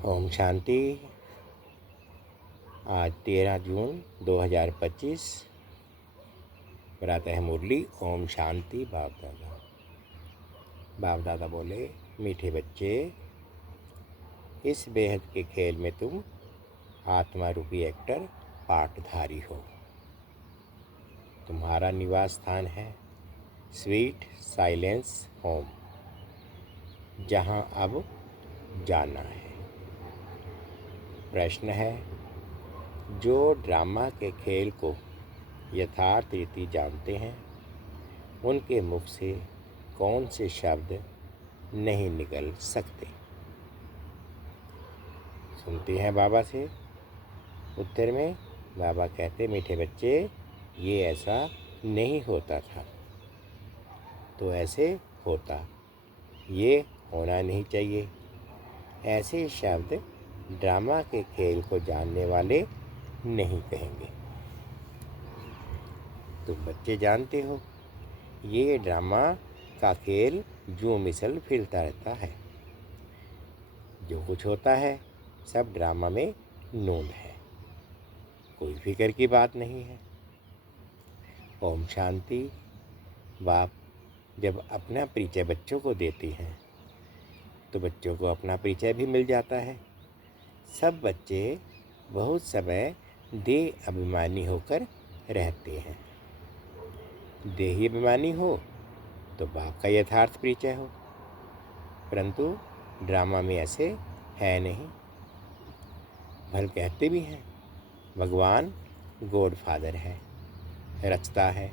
ओम शांति। आज 13 जून 2025 प्रातः मुरली। ओम शांति। बाप दादा बोले, मीठे बच्चे, इस बेहद के खेल में तुम आत्मा रूपी एक्टर पाठधारी हो। तुम्हारा निवास स्थान है स्वीट साइलेंस होम, जहाँ अब जाना है। प्रश्न है, जो ड्रामा के खेल को यथार्थ रीति जानते हैं, उनके मुख से कौन से शब्द नहीं निकल सकते? सुनते हैं बाबा से। उत्तर में बाबा कहते, मीठे बच्चे, ये ऐसा नहीं होता था तो ऐसे होता, ये होना नहीं चाहिए। ऐसे शब्द ड्रामा के खेल को जानने वाले नहीं कहेंगे। तुम बच्चे जानते हो, ये ड्रामा का खेल जो मिसल फिरता रहता है। जो कुछ होता है सब ड्रामा में नूंद है, कोई फिक्र की बात नहीं है। ओम शांति। बाप जब अपना परिचय बच्चों को देती हैं तो बच्चों को अपना परिचय भी मिल जाता है। सब बच्चे बहुत समय देह अभिमानी होकर रहते हैं। देही अभिमानी हो तो बाप का यथार्थ परिचय हो, परंतु ड्रामा में ऐसे है नहीं। भल कहते भी हैं भगवान गॉड फादर है, रचता है,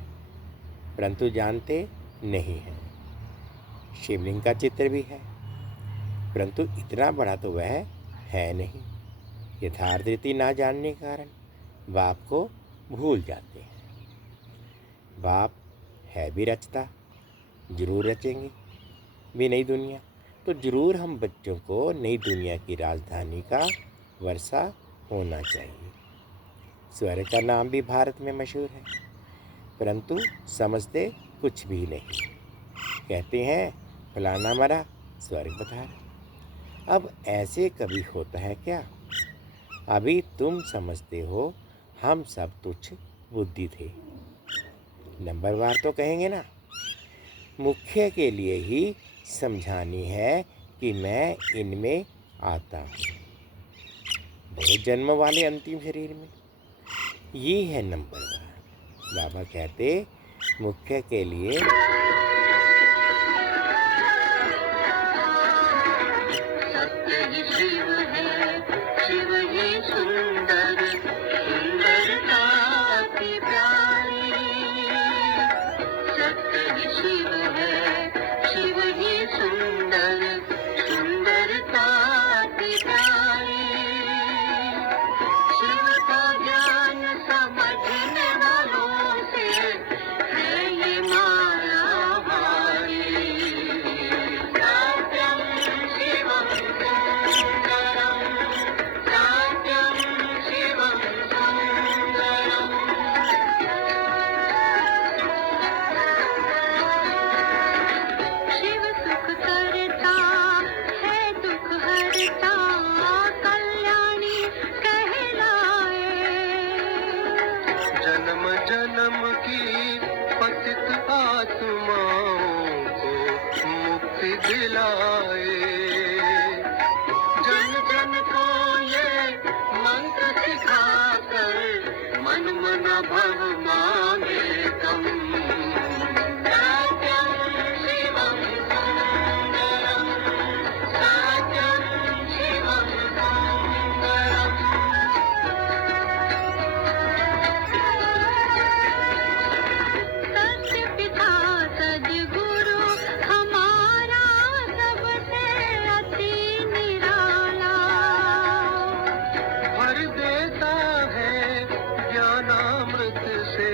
परंतु जानते नहीं हैं। शिवलिंग का चित्र भी है, परंतु इतना बड़ा तो वह है नहीं। यथार्थ रीति ना जानने के कारण बाप को भूल जाते हैं। बाप है भी रचता, जरूर रचेंगे भी नई दुनिया, तो जरूर हम बच्चों को नई दुनिया की राजधानी का वर्षा होना चाहिए। स्वर्ग का नाम भी भारत में मशहूर है, परंतु समझते कुछ भी नहीं। कहते हैं फलाना मरा, स्वर्ग पधारा। अब ऐसे कभी होता है क्या? अभी तुम समझते हो हम सब तुच्छ बुद्धि थे। नंबरवार तो कहेंगे ना। मुख्य के लिए ही समझानी है कि मैं इनमें आता हूँ, बहुत जन्म वाले अंतिम शरीर में। ये है नंबरवार। बाबा कहते मुख्य के लिए जन्म की पतित आत्माओं को मुक्ति दिलाए। जन जन को ये मंत्र सिखाकर मन मन भव मांगे कम। से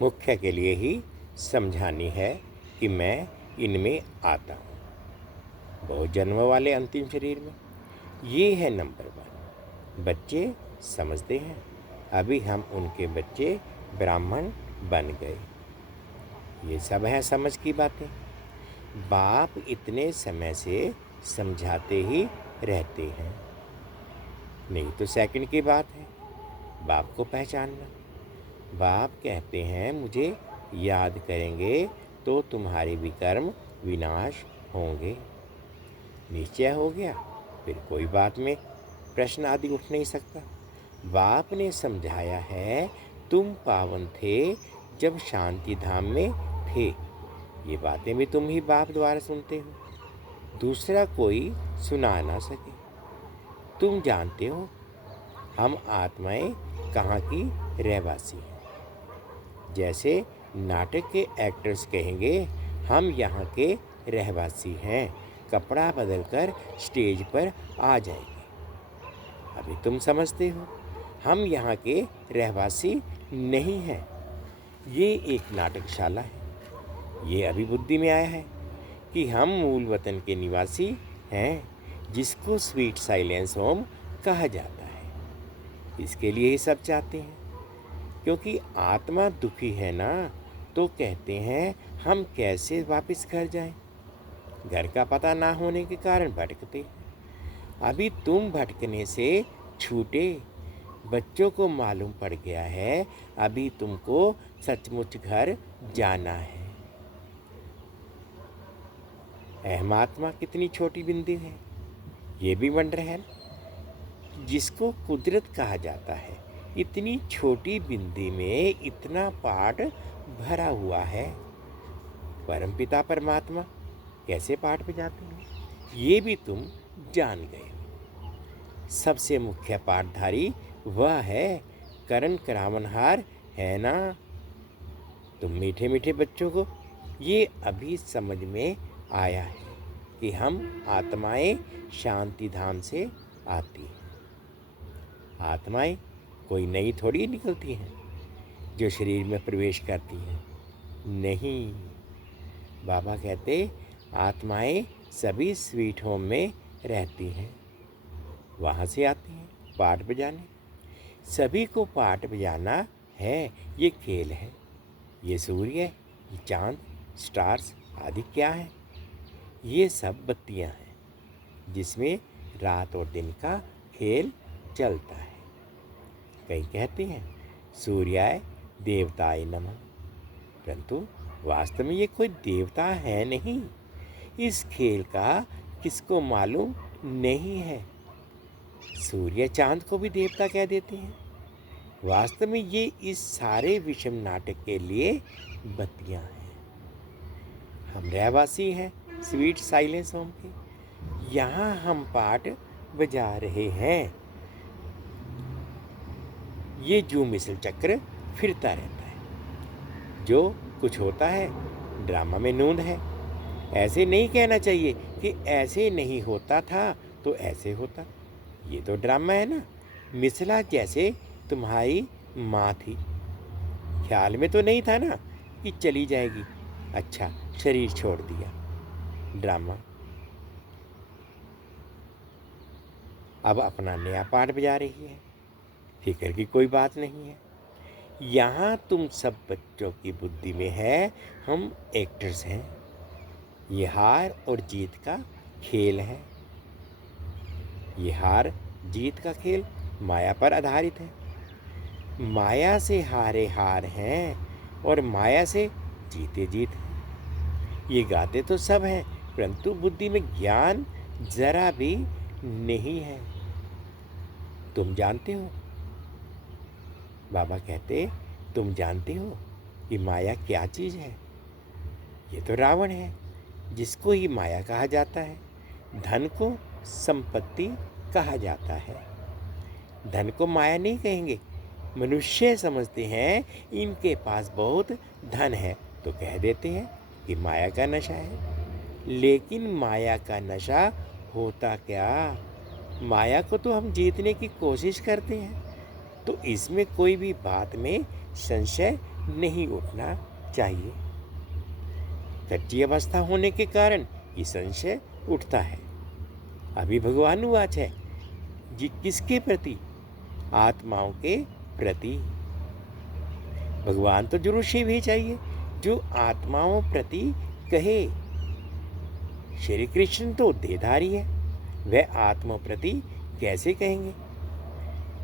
मुख्य के लिए ही समझानी है कि मैं इनमें आता हूँ, बहुत जन्मों वाले अंतिम शरीर में। ये है नंबर 1। बच्चे समझते हैं, अभी हम उनके बच्चे ब्राह्मण बन गए। ये सब हैं समझ की बातें। बाप इतने समय से समझाते ही रहते हैं, नहीं तो सेकंड की बात है बाप को पहचानना। बाप कहते हैं मुझे याद करेंगे तो तुम्हारे विकर्म विनाश होंगे। निश्चय हो गया, फिर कोई बात में प्रश्न आदि उठ नहीं सकता। बाप ने समझाया है तुम पावन थे जब शांति धाम में थे। ये बातें भी तुम ही बाप द्वारा सुनते हो, दूसरा कोई सुना ना सके। तुम जानते हो हम आत्माएं कहाँ की रहवासी हैं। जैसे नाटक के एक्टर्स कहेंगे हम यहाँ के रहवासी हैं, कपड़ा बदलकर स्टेज पर आ जाएंगे। अभी तुम समझते हो हम यहाँ के रहवासी नहीं हैं, ये एक नाटकशाला है। ये अभी बुद्धि में आया है कि हम मूल वतन के निवासी हैं, जिसको स्वीट साइलेंस होम कहा जाता है। इसके लिए ही सब चाहते हैं, क्योंकि आत्मा दुखी है ना, तो कहते हैं हम कैसे वापस घर जाएं। घर का पता ना होने के कारण भटकते। अभी तुम भटकने से छूटे, बच्चों को मालूम पड़ गया है अभी तुमको सचमुच घर जाना है। अहमात्मा कितनी छोटी बिंदु है, ये भी वंडर है ना, जिसको कुदरत कहा जाता है। इतनी छोटी बिंदी में इतना पाठ भरा हुआ है। परमपिता परमात्मा कैसे पाठ बजाते हैं, ये भी तुम जान गए। सबसे मुख्य पाठधारी वह है, करण करावनहार है ना। तुम मीठे मीठे बच्चों को ये अभी समझ में आया है कि हम आत्माएं शांति धाम से आती हैं। आत्माएं कोई नई थोड़ी निकलती हैं जो शरीर में प्रवेश करती हैं, नहीं। बाबा कहते आत्माएं सभी स्वीट होम में रहती हैं, वहाँ से आती हैं पाठ बजाने। सभी को पाठ बजाना है, ये खेल है। ये सूर्य, ये चाँद, स्टार्स आदि क्या है, ये सब बत्तियाँ हैं जिसमें रात और दिन का खेल चलता है। कई कहते हैं सूर्याय देवताय नमः, परंतु वास्तव में ये कोई देवता है नहीं। इस खेल का किसको मालूम नहीं है। सूर्य चांद को भी देवता कह देते हैं। वास्तव में ये इस सारे विषम नाटक के लिए बत्तियां हैं। हम रहवासी हैं स्वीट साइलेंस होम के। यहाँ हम पाठ बजा रहे हैं। ये जो मिसल चक्र फिरता रहता है, जो कुछ होता है ड्रामा में नूंद है। ऐसे नहीं कहना चाहिए कि ऐसे नहीं होता था तो ऐसे होता। ये तो ड्रामा है ना। मिसला जैसे तुम्हारी माँ थी, ख्याल में तो नहीं था ना कि चली जाएगी। अच्छा, शरीर छोड़ दिया, ड्रामा। अब अपना नया पाठ बजा रही है, फिक्र की कोई बात नहीं है। यहाँ तुम सब बच्चों की बुद्धि में है हम एक्टर्स हैं। ये हार और जीत का खेल है। ये हार जीत का खेल माया पर आधारित है। माया से हारे हार हैं और माया से जीते जीत हैं। ये गाते तो सब हैं, परंतु बुद्धि में ज्ञान जरा भी नहीं है। तुम जानते हो, बाबा कहते तुम जानते हो कि माया क्या चीज़ है। ये तो रावण है, जिसको ही माया कहा जाता है। धन को संपत्ति कहा जाता है। धन को माया नहीं कहेंगे। मनुष्य समझते हैं इनके पास बहुत धन है तो कह देते हैं कि माया का नशा है। लेकिन माया का नशा होता क्या? माया को तो हम जीतने की कोशिश करते हैं, तो इसमें कोई भी बात में संशय नहीं उठना चाहिए। कच्ची अवस्था होने के कारण ये संशय उठता है। अभी भगवान वाच है जी, किसके प्रति? आत्माओं के प्रति। भगवान तो जरूर शिव ही चाहिए जो आत्माओं प्रति कहे। श्री कृष्ण तो देहधारी है, वह आत्मा प्रति कैसे कहेंगे?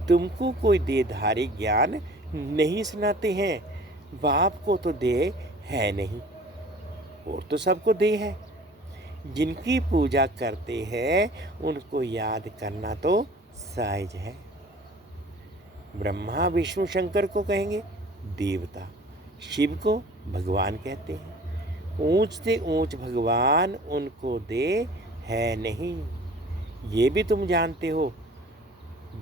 तुमको कोई देहधारी ज्ञान नहीं सुनाते हैं। बाप को तो देह है नहीं, और तो सबको देह है। जिनकी पूजा करते हैं उनको याद करना तो सहज है। ब्रह्मा विष्णु शंकर को कहेंगे देवता, शिव को भगवान कहते हैं। ऊंच से ऊंच भगवान उनको दे है नहीं। ये भी तुम जानते हो।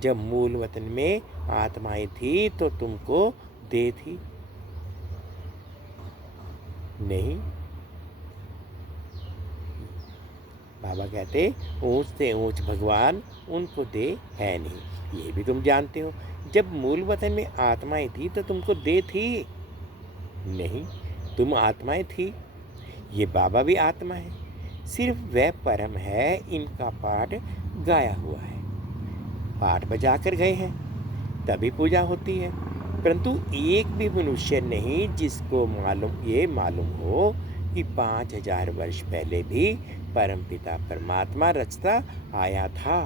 जब मूल वतन में आत्माएं थी तो तुमको दे थी नहीं। बाबा कहते ऊंच से ऊंच भगवान उनको दे है नहीं। ये भी तुम जानते हो। जब मूल वतन में आत्माएं थी तो तुमको दे थी नहीं। तुम आत्माएं थी। ये बाबा भी आत्मा है, सिर्फ वह परम है। इनका पाठ गाया हुआ है, पाठ बजा कर गए हैं, तभी पूजा होती है। परंतु एक भी मनुष्य नहीं जिसको मालूम हो कि 5000 वर्ष पहले भी परमपिता परमात्मा रचता आया था।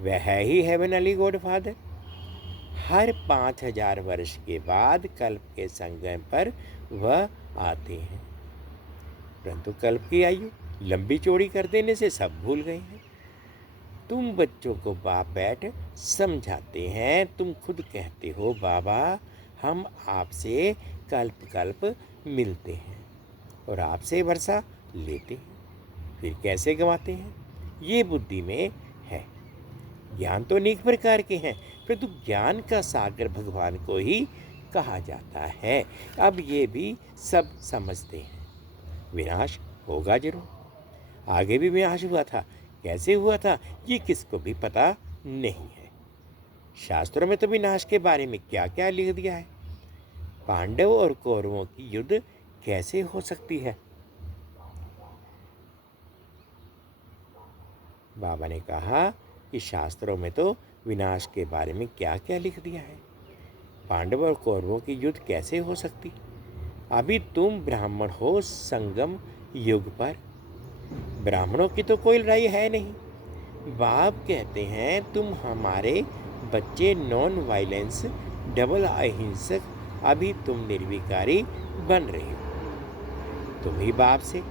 वह है ही हेवनली गॉड फादर। हर 5000 वर्ष के बाद कल्प के संगम पर वह आते हैं। परंतु कल्प की आयु लंबी चौड़ी कर देने से सब भूल गए हैं। तुम बच्चों को बाप बैठ समझाते हैं। तुम खुद कहते हो बाबा हम आपसे कल्प कल्प मिलते हैं और आपसे वर्षा लेते हैं, फिर कैसे गंवाते हैं? ये बुद्धि में है। ज्ञान तो अनेक प्रकार के हैं, परंतु ज्ञान का सागर भगवान को ही कहा जाता है। अब ये भी सब समझते हैं विनाश होगा जरूर। आगे भी विनाश हुआ था, कैसे हुआ था ये किसको भी पता नहीं है। शास्त्रों में तो विनाश के बारे में क्या क्या लिख दिया है। पांडव और कौरवों की युद्ध कैसे हो सकती है? बाबा ने कहा कि शास्त्रों में तो विनाश के बारे में क्या क्या लिख दिया है। पांडव और कौरवों की युद्ध कैसे हो सकती? अभी तुम ब्राह्मण हो संगम युग पर। ब्राह्मणों की तो कोई लड़ाई है नहीं। बाप कहते हैं तुम हमारे बच्चे नॉन वायलेंस डबल अहिंसक। अभी तुम निर्विकारी बन रहे हो। तुम ही बाप से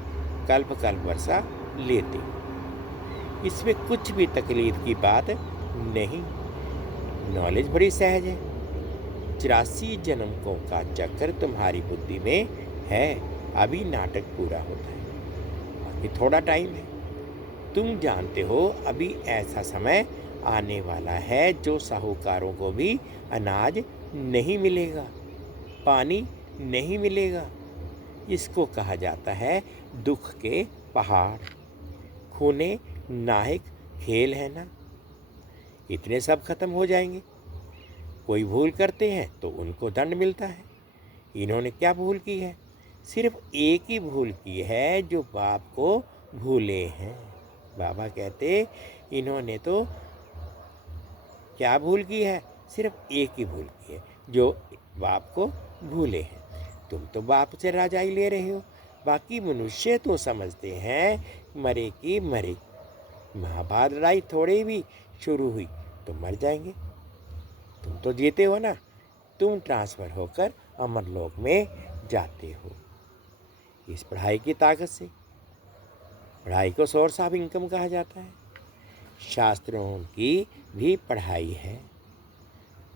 कल्प कल्प वर्षा लेते हो। इसमें कुछ भी तकलीफ की बात नहीं। नॉलेज बड़ी सहज है। 84 जन्मों का चक्कर तुम्हारी बुद्धि में है। अभी नाटक पूरा होता है, बाकी थोड़ा टाइम है। तुम जानते हो अभी ऐसा समय आने वाला है जो साहूकारों को भी अनाज नहीं मिलेगा, पानी नहीं मिलेगा। इसको कहा जाता है दुख के पहाड़। खूने नाहक खेल है ना, इतने सब खत्म हो जाएंगे। कोई भूल करते हैं तो उनको दंड मिलता है। इन्होंने क्या भूल की है? सिर्फ एक ही भूल की है, जो बाप को भूले हैं। बाबा कहते इन्होंने तो क्या भूल की है? सिर्फ एक ही भूल की है, जो बाप को भूले हैं। तुम तो बाप से राजाई ले रहे हो। बाकी मनुष्य तो समझते हैं मरे की मरे। महाभारत लड़ाई थोड़ी भी शुरू हुई तो मर जाएंगे। तुम तो जीते हो ना। तुम ट्रांसफ़र होकर अमरलोक में जाते हो इस पढ़ाई की ताकत से। पढ़ाई को सोर्स ऑफ इनकम कहा जाता है। शास्त्रों की भी पढ़ाई है,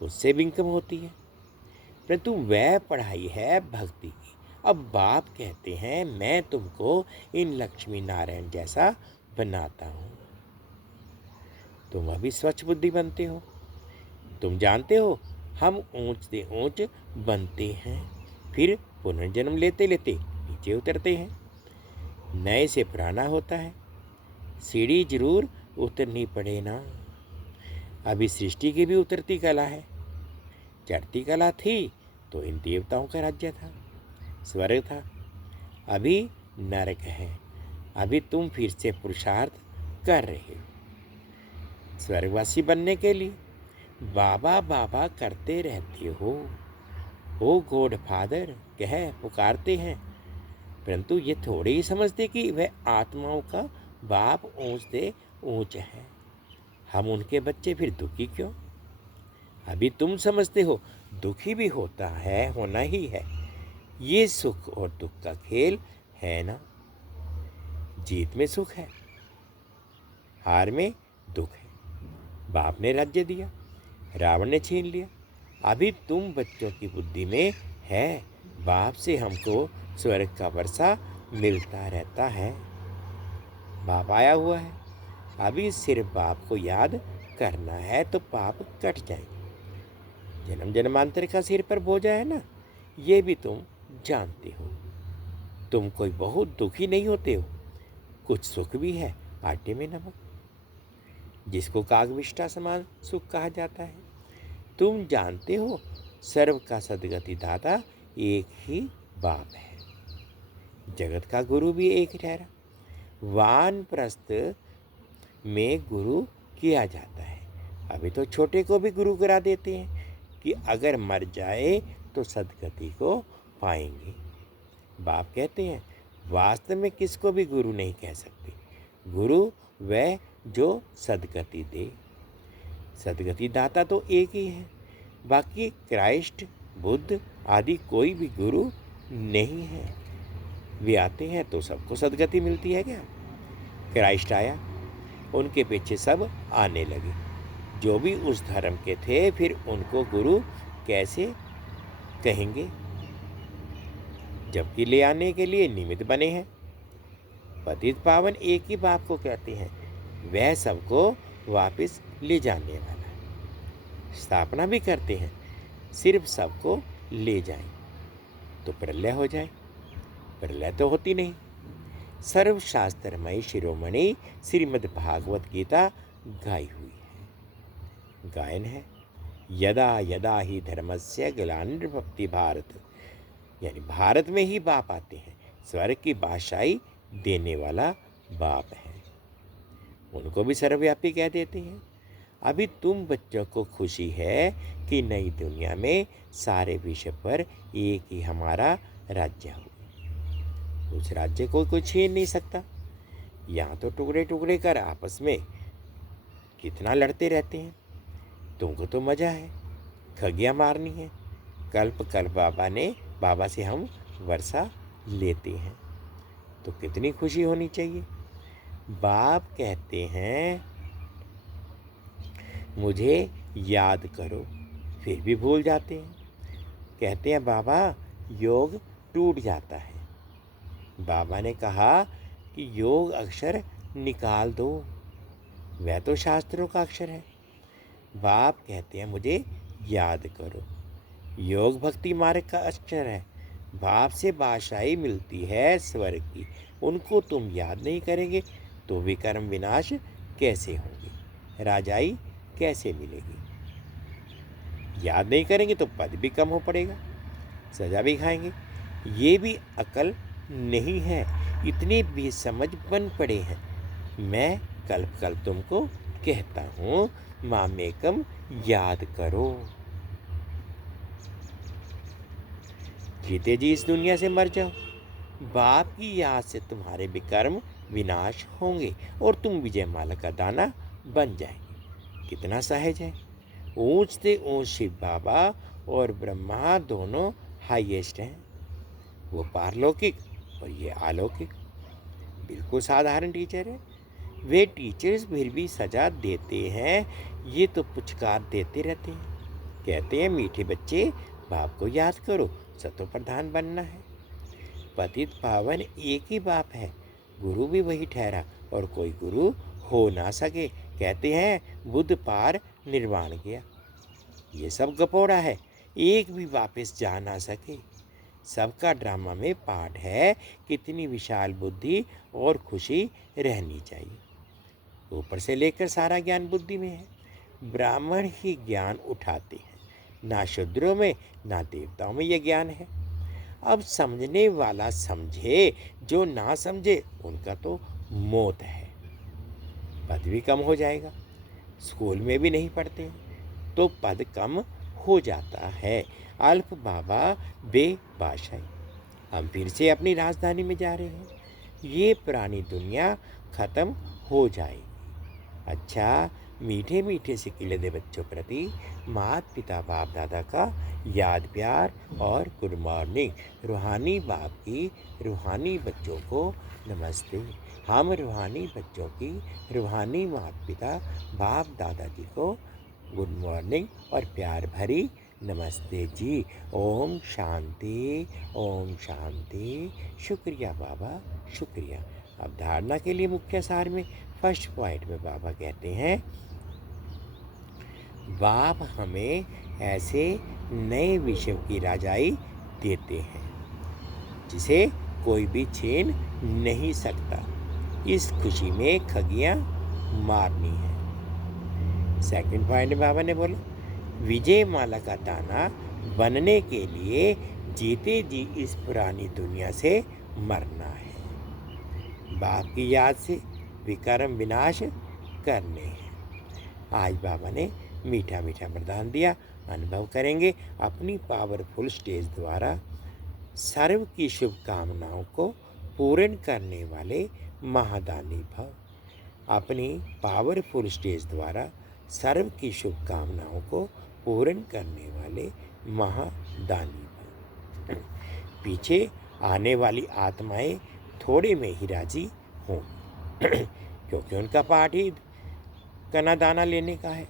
उससे भी इनकम होती है, परंतु वह पढ़ाई है भक्ति की। अब बाप कहते हैं मैं तुमको इन लक्ष्मी नारायण जैसा बनाता हूँ। तुम अभी स्वच्छ बुद्धि बनते हो। तुम जानते हो हम ऊंच से ऊंच बनते हैं, फिर पुनर्जन्म लेते लेते नीचे उतरते हैं। नए से पुराना होता है। सीढ़ी जरूर उतरनी पड़े ना। अभी सृष्टि की भी उतरती कला है। चढ़ती कला थी तो इन देवताओं का राज्य था, स्वर्ग था। अभी नरक है। अभी तुम फिर से पुरुषार्थ कर रहे हो स्वर्गवासी बनने के लिए। बाबा बाबा करते रहते हो गॉड फादर कह पुकारते हैं, परंतु ये थोड़े ही समझते कि वह आत्माओं का बाप ऊंच से ऊंच है। हम उनके बच्चे फिर दुखी क्यों? अभी तुम समझते हो दुखी भी होता है, होना ही है। ये सुख और दुख का खेल है ना। जीत में सुख है, हार में दुख है। बाप ने राज्य दिया, रावण ने छीन लिया। अभी तुम बच्चों की बुद्धि में है बाप से हमको स्वर्ग का वर्षा मिलता रहता है। बाप आया हुआ है। अभी सिर्फ बाप को याद करना है तो पाप कट जाएंगे। जन्म जन्मांतर का सिर पर बोझा है ना, ये भी तुम जानते हो। तुम कोई बहुत दुखी नहीं होते हो। कुछ सुख भी है, आटे में नमक, जिसको कागविष्टा समान सुख कहा जाता है। तुम जानते हो सर्व का सदगति दाता एक ही बाप है। जगत का गुरु भी एक ही ठहरा। वानप्रस्थ में गुरु किया जाता है। अभी तो छोटे को भी गुरु करा देते हैं कि अगर मर जाए तो सदगति को पाएंगे। बाप कहते हैं वास्तव में किसको भी गुरु नहीं कह सकते। गुरु वह जो सदगति दे। सदगति दाता तो एक ही है, बाकी क्राइस्ट बुद्ध आदि कोई भी गुरु नहीं है। वे आते हैं तो सबको सदगति मिलती है क्या? क्राइस्ट आया, उनके पीछे सब आने लगे। जो भी उस धर्म के थे फिर उनको गुरु कैसे कहेंगे, जबकि ले आने के लिए निमित्त बने हैं। पतित पावन एक ही बाप को कहते हैं, वह सबको वापस ले जाने वाला है। स्थापना भी करते हैं, सिर्फ सबको ले जाएं तो प्रलय हो जाए। प्रलय तो होती नहीं। सर्वशास्त्रमयी शिरोमणि श्रीमद् भागवत गीता गाई हुई है। गायन है यदा यदा ही धर्मस्य ग्लानिर्भवति भारत, यानी भारत में ही बाप आते हैं। स्वर्ग की बादशाही देने वाला बाप है। उनको भी सर्वव्यापी कह देते हैं। अभी तुम बच्चों को खुशी है कि नई दुनिया में सारे विषय पर एक ही हमारा राज्य हो। उस राज्य को कोई छीन नहीं सकता। यहाँ तो टुकड़े टुकड़े कर आपस में कितना लड़ते रहते हैं। तुमको तो मज़ा है, खगियाँ मारनी है। कल्प कल्प बाबा से हम वर्षा लेते हैं, तो कितनी खुशी होनी चाहिए। बाप कहते हैं मुझे याद करो, फिर भी भूल जाते हैं। कहते हैं बाबा योग टूट जाता है। बाबा ने कहा कि योग अक्षर निकाल दो, वह तो शास्त्रों का अक्षर है। बाप कहते हैं मुझे याद करो, योग भक्ति मार्ग का अक्षर है। बाप से बादशाही मिलती है स्वर्ग की, उनको तुम याद नहीं करेंगे तो विकर्म विनाश कैसे होंगे, राजाई कैसे मिलेगी। याद नहीं करेंगे तो पद भी कम हो पड़ेगा, सजा भी खाएंगे। ये भी अकल नहीं है, इतने बेसमझ बन पड़े हैं। मैं कल्प कल्प तुमको कहता हूँ मामेकम याद करो। जीते जी इस दुनिया से मर जाओ, बाप की याद से तुम्हारे विकर्म विनाश होंगे और तुम विजय माला का दाना बन जाएंगे। कितना सहज है। ऊंच से ऊंच शिव बाबा और ब्रह्मा दोनों हाईएस्ट हैं। वो पारलौकिक और ये अलौकिक। बिल्कुल साधारण टीचर है। वे टीचर्स फिर भी सजा देते हैं, ये तो पुचकार देते रहते हैं। कहते हैं मीठे बच्चे बाप को याद करो, सतो प्रधान बनना है। पतित पावन एक ही बाप है, गुरु भी वही ठहरा और कोई गुरु हो ना सके। कहते हैं बुद्ध पार निर्वाण गया। ये सब गपोड़ा है, एक भी वापस जा ना सके। सबका ड्रामा में पाठ है, कितनी विशाल बुद्धि और खुशी रहनी चाहिए। ऊपर से लेकर सारा ज्ञान बुद्धि में है। ब्राह्मण ही ज्ञान उठाते हैं, ना शूद्रों में ना देवताओं में यह ज्ञान है। अब समझने वाला समझे, जो ना समझे उनका तो मौत है। पद भी कम हो जाएगा। स्कूल में भी नहीं पढ़ते हैं तो पद कम हो जाता है। अल्प बाबा बेभाषाई। हम फिर से अपनी राजधानी में जा रहे हैं। ये पुरानी दुनिया खत्म हो जाएगी। अच्छा, मीठे मीठे से खिलते बच्चों प्रति माता पिता बाप दादा का याद प्यार और गुड मॉर्निंग। रूहानी बाप की रूहानी बच्चों को नमस्ते। हम रूहानी बच्चों की रूहानी माता पिता बाप दादाजी को गुड मॉर्निंग और प्यार भरी नमस्ते जी। ओम शांति, ओम शांति। शुक्रिया बाबा, शुक्रिया। अब धारणा के लिए मुख्य सार में फर्स्ट पॉइंट में बाबा कहते हैं, बाप हमें ऐसे नए विषय की राजाई देते हैं जिसे कोई भी छीन नहीं सकता। इस खुशी में खगियां मारनी है। सेकंड पॉइंट में बाबा ने बोला, विजय माला का ताना बनने के लिए जीते जी इस पुरानी दुनिया से मरना है। बाप की याद से विकर्म विनाश करने हैं। आज बाबा ने मीठा मीठा वरदान दिया। अनुभव करेंगे अपनी पावरफुल स्टेज द्वारा सर्व की शुभकामनाओं को पूर्ण करने वाले महादानी भव। अपनी पावरफुल स्टेज द्वारा सर्व की शुभकामनाओं को पूर्ण करने वाले महादानी भव। पीछे आने वाली आत्माएं थोड़े में ही राजी हों क्योंकि उनका पाठ ही कना दाना लेने का है।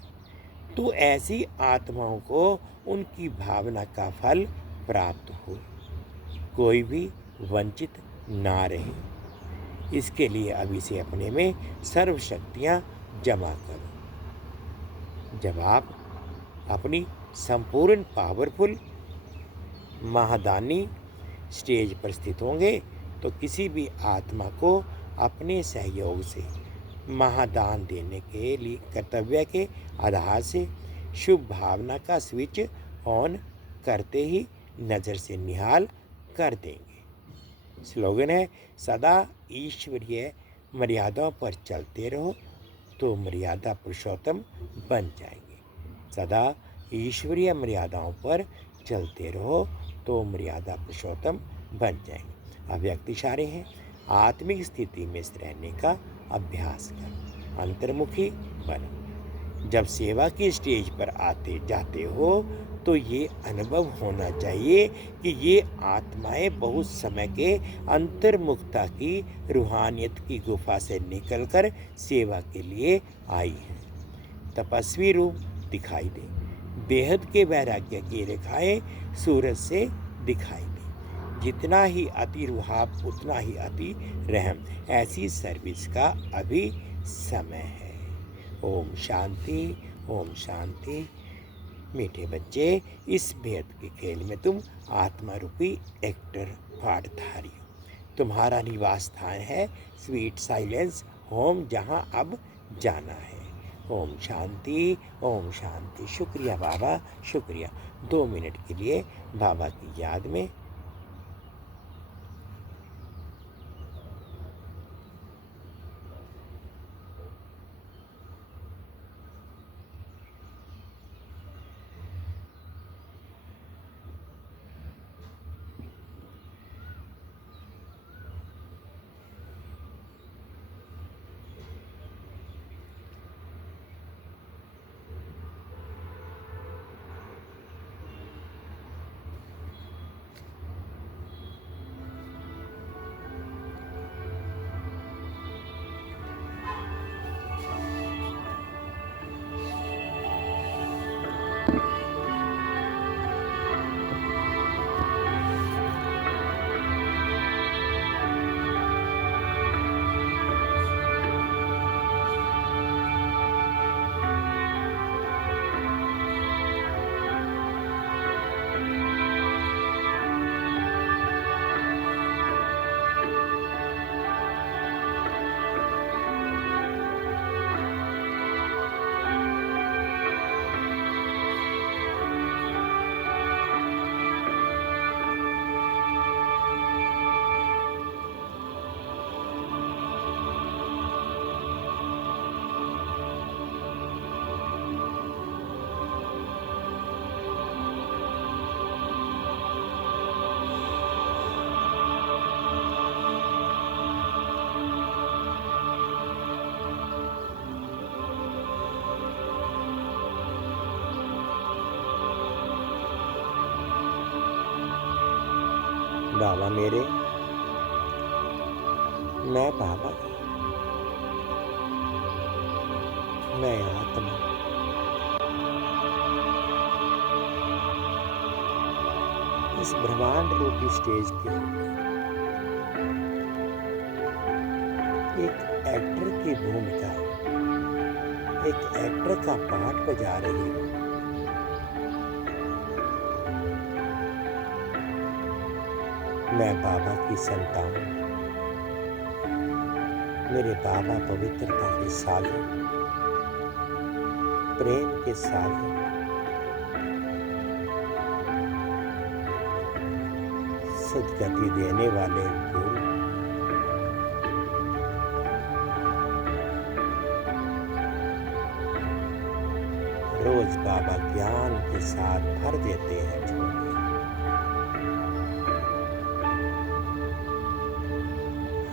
तो ऐसी आत्माओं को उनकी भावना का फल प्राप्त हो, कोई भी वंचित ना रहे। इसके लिए अभी से अपने में सर्व शक्तियाँ जमा करो। जब आप अपनी संपूर्ण पावरफुल महादानी स्टेज पर स्थित होंगे तो किसी भी आत्मा को अपने सहयोग से महादान देने के लिए कर्तव्य के आधार से शुभ भावना का स्विच ऑन करते ही नज़र से निहाल कर देंगे। स्लोगन है, सदा ईश्वरीय मर्यादाओं पर चलते रहो तो मर्यादा पुरुषोत्तम बन जाएंगे। सदा ईश्वरीय मर्यादाओं पर चलते रहो तो मर्यादा पुरुषोत्तम बन जाएंगे। अव्यक्त इशारे हैं, आत्मिक स्थिति में रहने का अभ्यास करो, अंतर्मुखी बनो। जब सेवा की स्टेज पर आते जाते हो तो ये अनुभव होना चाहिए कि ये आत्माएं बहुत समय के अंतर्मुखता की रूहानियत की गुफा से निकलकर सेवा के लिए आई हैं। तपस्वी रूप दिखाई दे, बेहद के वैराग्य की रेखाएं सूरज से दिखाई दे। जितना ही अति रुहाब उतना ही अति रहम। ऐसी सर्विस का अभी समय है। ओम शांति, ओम शांति। मीठे बच्चे, इस बेहद के खेल में तुम आत्मा रूपी एक्टर पाठधारी हो। तुम्हारा निवास स्थान है स्वीट साइलेंस होम, जहाँ अब जाना है। ओम शांति, ओम शांति। शुक्रिया बाबा, शुक्रिया। 2 मिनट के लिए बाबा की याद में बाबा मेरे, मैं बाबा, मैं आत्मा इस ब्रह्मांड रूपी स्टेज के एक एक्टर की भूमिका, एक एक्टर का पार्ट बजा रही हूँ। मैं बाबा की संतान, मेरे बाबा पवित्रता के सागर, प्रेम के सागर, सद्गति देने वाले गुरु, रोज बाबा ज्ञान के साथ भर देते हैं झोली।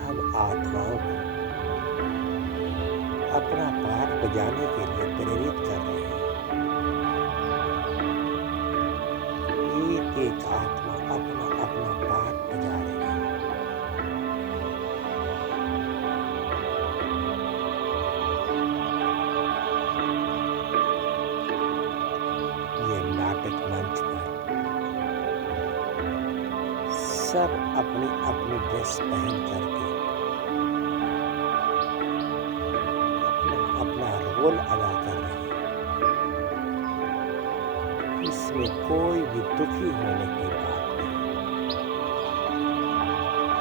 हम आत्माओं को अपना पाठ बजाने के लिए प्रेरित कर रहे हैं। एक एक आत्मा अपना अपना पाठ बजा रही है। ये नाटक मंच पर सब अपनी अपनी ड्रेस पहन करके अपना रोल अदा कर रहे हैं। इसमें कोई भी दुखी होने की बात नहीं।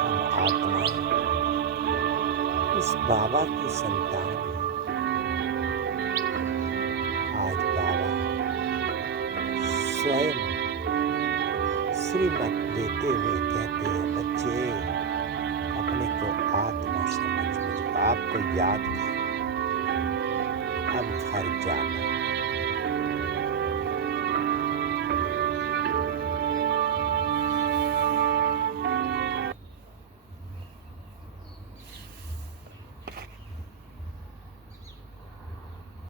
हम आत्माएं इस बाबा की संतान हैं। आज बाबा स्वयं श्रीमत देते हुए कहते हैं, बच्चे अपने को आत्मा समझ, मुझे आपको याद कर, अब घर जाना।